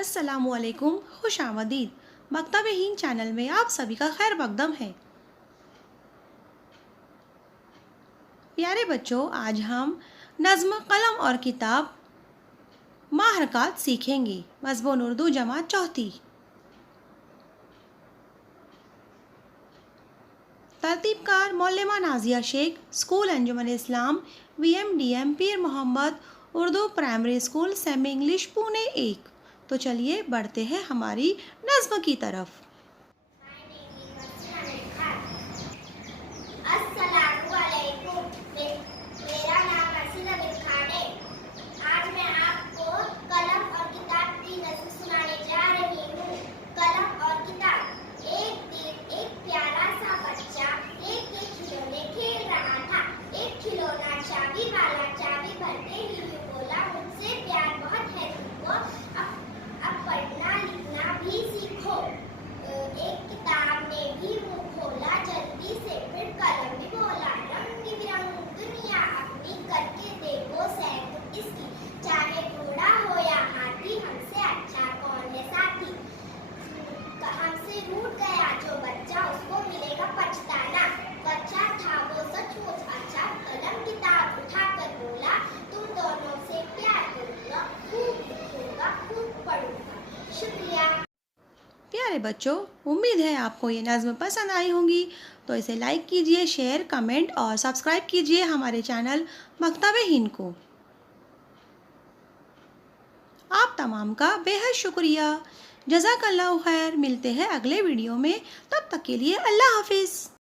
अस्सलामुअलैकुम, खुश आमदीद। मकतब हिंद चैनल में आप सभी का खैर मकदम है। प्यारे बच्चों, आज हम नज़्म, कलम और किताब माहरकात सीखेंगे। मज़मून उर्दू जमात चौथी। तरतीबकार मौलमा Nazia Shaikh, school Anjuman Islam, VMDM Peer Mohammed Urdu primary school, semi English, Pune 1। तो चलिए बढ़ते हैं हमारी नज़्म की तरफ। अस्सलामुअलैकुम। मेरा नाम अर्शिद अमीर खान है। आज मैं आपको कलम और किताब की नज़्म सुनाने जा रही हूँ। कलम और किताब। एक दिन एक प्यारा सा बच्चा एक खिलौने खेल रहा था। एक खिलौना चाबी वाला चाबी भरते ही बोला, मुझसे प्यार बहुत है तुमको, अब पढ़ना लिखना भी सीखो। एक किताब ने भी मुंह खोला जल्दी से, फिर कलम भी बोला, रंग बिरंग दुनिया अपनी करके देखो सैर इसकी, चाहे घोड़ा हो या हाथी, हमसे अच्छा कौन है साथी। हमसे रूठ गया जो बच्चा, उसको मिलेगा पछताना। बच्चा था वो सचमुच अच्छा, कलम किताब उठाकर बोला, तुम दोनों से प्यार करूंगा, खूब लिखूंगा, खूब पढ़ूंगा। शुक्रिया। प्यारे बच्चों, उम्मीद है आपको ये नज़्म पसंद आई होंगी। तो इसे लाइक कीजिए, शेयर, कमेंट और सब्सक्राइब कीजिए हमारे चैनल मकतब हिंद को। आप तमाम का बेहद शुक्रिया। जज़ाकल्लाहु खैर। मिलते हैं अगले वीडियो में, तब तक के लिए अल्लाह हाफिज़।